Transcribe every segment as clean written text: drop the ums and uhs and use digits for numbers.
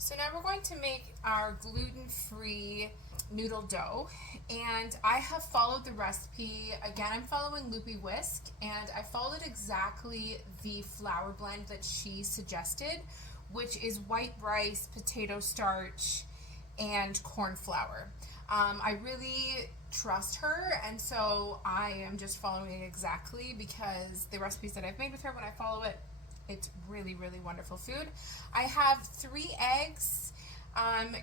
So now we're going to make our gluten-free noodle dough, and I have followed the recipe. Again, I'm following Loopy Whisk, and I followed exactly the flour blend that she suggested, which is white rice, potato starch, and corn flour. I really trust her, and so I am just following it exactly because the recipes that I've made with her, when I follow it, it's really, really wonderful food. I have 3 eggs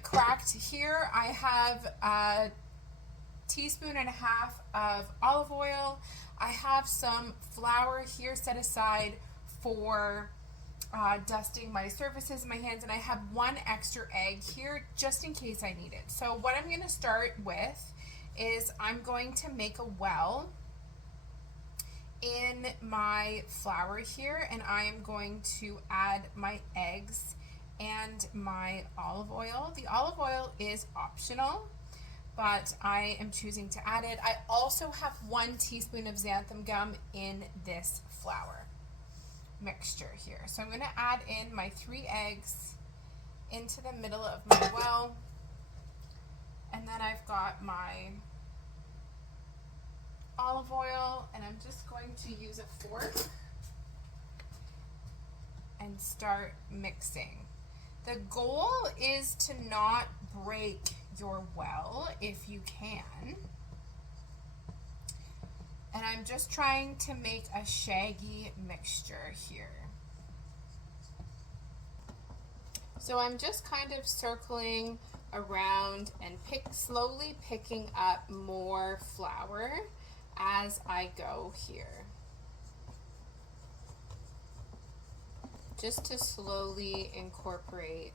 cracked here. I have a teaspoon and a half of olive oil. I have some flour here set aside for dusting my surfaces, my hands, and I have 1 extra egg here just in case I need it. So what I'm going to start with is I'm going to make a well in my flour here, and I am going to add my eggs and my olive oil. The olive oil is optional, but I am choosing to add it. I also have 1 teaspoon of xanthan gum in this flour mixture here. So I'm going to add in my 3 eggs into the middle of my well, and then I've got my olive oil, and I'm just going to use a fork and start mixing. The goal is to not break your well if you can. And I'm just trying to make a shaggy mixture here. So I'm just kind of circling around and slowly picking up more flour as I go here, just to slowly incorporate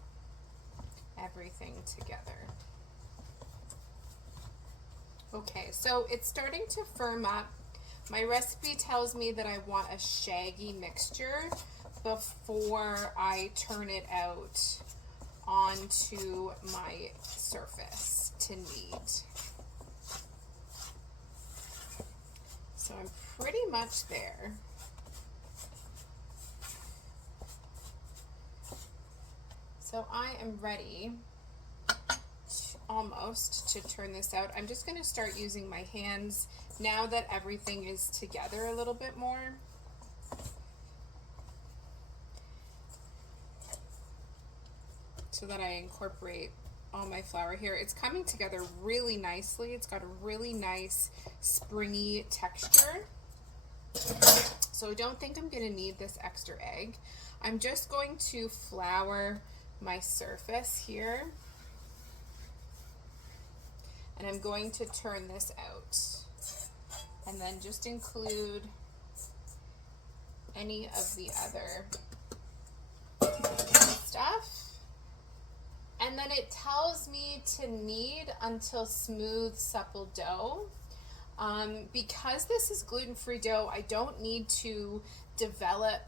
everything together. Okay, so it's starting to firm up. My recipe tells me that I want a shaggy mixture before I turn it out onto my surface to knead. So I'm pretty much there. So I am ready almost to turn this out. I'm just going to start using my hands now that everything is together a little bit more. So that I incorporate all my flour here. It's coming together really nicely. It's got a really nice springy texture. So I don't think I'm going to need this extra egg. I'm just going to flour my surface here, and I'm going to turn this out, and then just include any of the other stuff. And then it tells me to knead until smooth, supple dough. Because this is gluten-free dough, I don't need to develop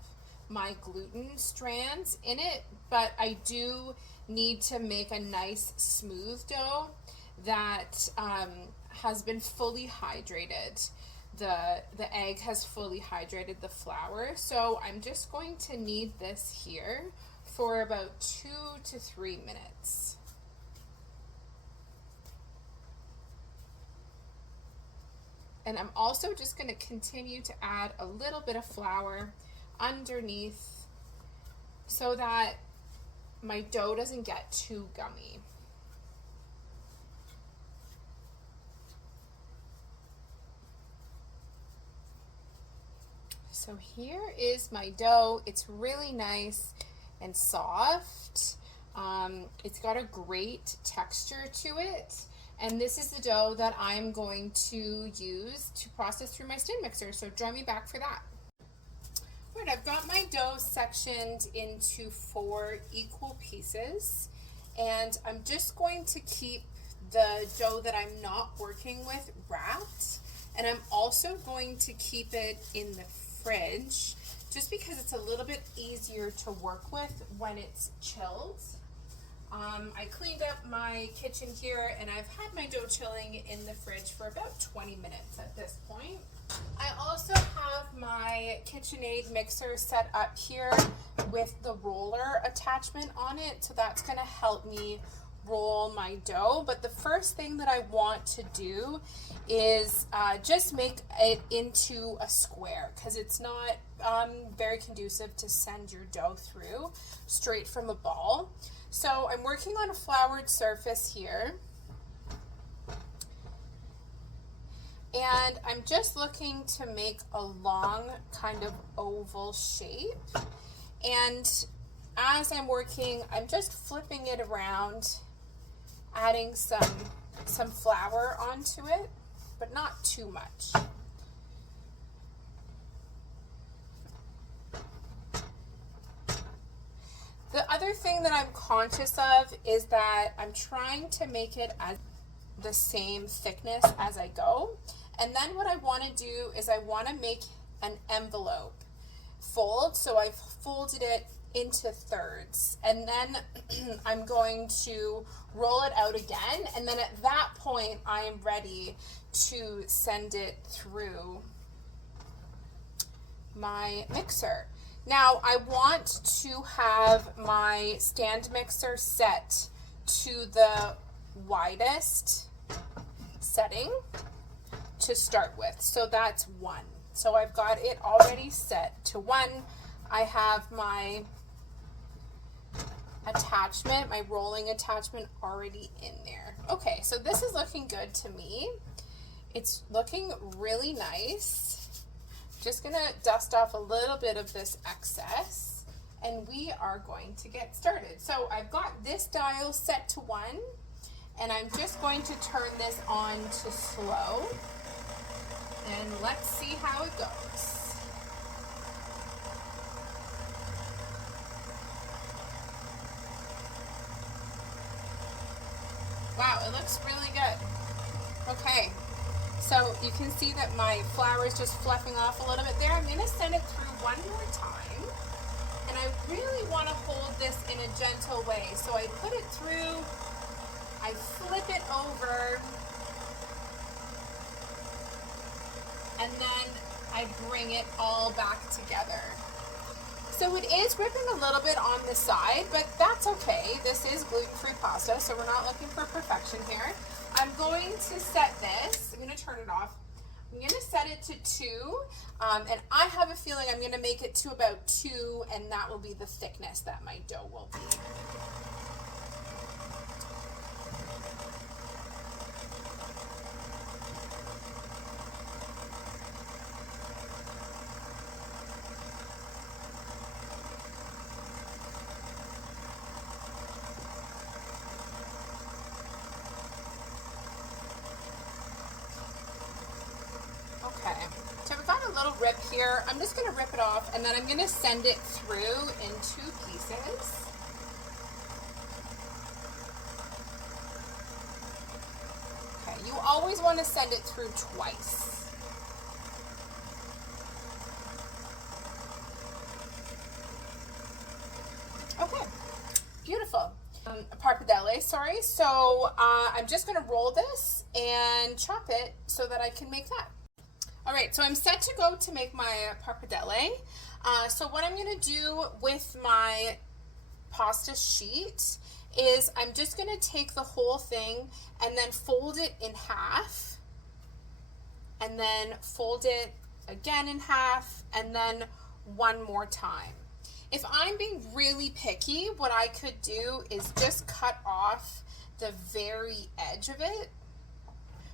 my gluten strands in it, but I do need to make a nice smooth dough that has been fully hydrated. The egg has fully hydrated the flour, so I'm just going to knead this here for about 2 to 3 minutes. And I'm also just going to continue to add a little bit of flour underneath so that my dough doesn't get too gummy. So here is my dough. It's really nice and soft. It's got a great texture to it. And this is the dough that I'm going to use to process through my stand mixer. So join me back for that. All right, I've got my dough sectioned into 4 equal pieces. And I'm just going to keep the dough that I'm not working with wrapped. And I'm also going to keep it in the fridge just because it's a little bit easier to work with when it's chilled. I cleaned up my kitchen here, and I've had my dough chilling in the fridge for about 20 minutes at this point. I also have my KitchenAid mixer set up here with the roller attachment on it, so that's going to help me roll my dough. But the first thing that I want to do is just make it into a square, because it's not very conducive to send your dough through straight from a ball. So I'm working on a floured surface here, and I'm just looking to make a long kind of oval shape. And as I'm working, I'm just flipping it around, adding some flour onto it, but not too much. The other thing that I'm conscious of is that I'm trying to make it as the same thickness as I go. And then what I want to do is I want to make an envelope fold. So I've folded it into thirds, and then I'm going to roll it out again, and then at that point I am ready to send it through my mixer. Now I want to have my stand mixer set to the widest setting to start with. So that's 1. So I've got it already set to 1. I have my attachment, my rolling attachment already in there. Okay, so this is looking good to me. It's looking really nice. Just gonna dust off a little bit of this excess, and we are going to get started. So I've got this dial set to 1, and I'm just going to turn this on to slow, and let's see how it goes. Wow, it looks really good. Okay, so you can see that my flour is just fluffing off a little bit there. I'm going to send it through one more time, and I really want to hold this in a gentle way. So I put it through, I flip it over, and then I bring it all back together. So it is ripping a little bit on the side, but that's okay. This is gluten-free pasta, so we're not looking for perfection here. I'm going to set this, I'm going to turn it off. I'm going to set it to 2, and I have a feeling I'm going to make it to about 2, and that will be the thickness that my dough will be. Okay, so we've got a little rip here. I'm just going to rip it off, and then I'm going to send it through in 2 pieces. Okay, you always want to send it through twice. Okay, beautiful. Pappardelle, sorry. So I'm just going to roll this and chop it so that I can make that. All right, so I'm set to go to make my pappardelle. So what I'm going to do with my pasta sheet is I'm just going to take the whole thing and then fold it in half, and then fold it again in half, and then one more time. If I'm being really picky, what I could do is just cut off the very edge of it,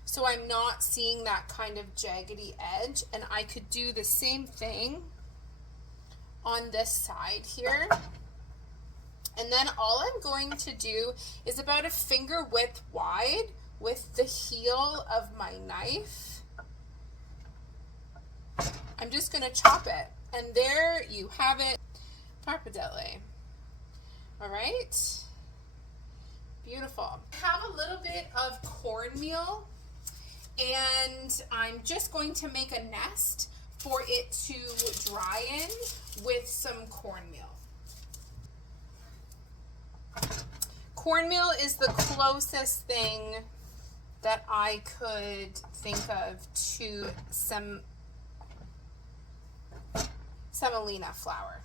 so I'm not seeing that kind of jaggedy edge, and I could do the same thing on this side here. And then all I'm going to do is about a finger width wide with the heel of my knife. I'm just going to chop it, and there you have it, pappardelle. All right, beautiful. I have a little bit of cornmeal, and I'm just going to make a nest for it to dry in with some cornmeal. Cornmeal is the closest thing that I could think of to semolina flour.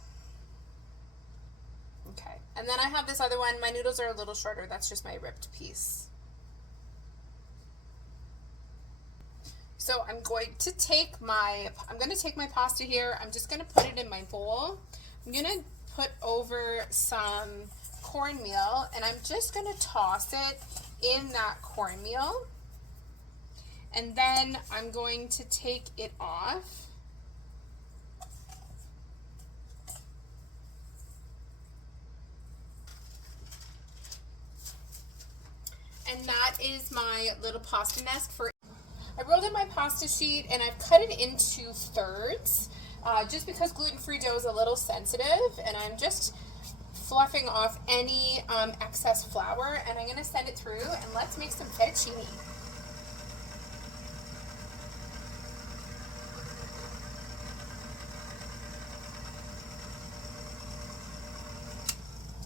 Okay, and then I have this other one. My noodles are a little shorter. That's just my ripped piece. So I'm going to take my pasta here. I'm just going to put it in my bowl. I'm going to put over some cornmeal, and I'm just going to toss it in that cornmeal. And then I'm going to take it off. And that is my little pasta nest for. I rolled in my pasta sheet and I've cut it into thirds just because gluten-free dough is a little sensitive, and I'm just fluffing off any excess flour, and I'm going to send it through, and let's make some fettuccine.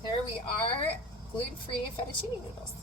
There we are, gluten-free fettuccine noodles.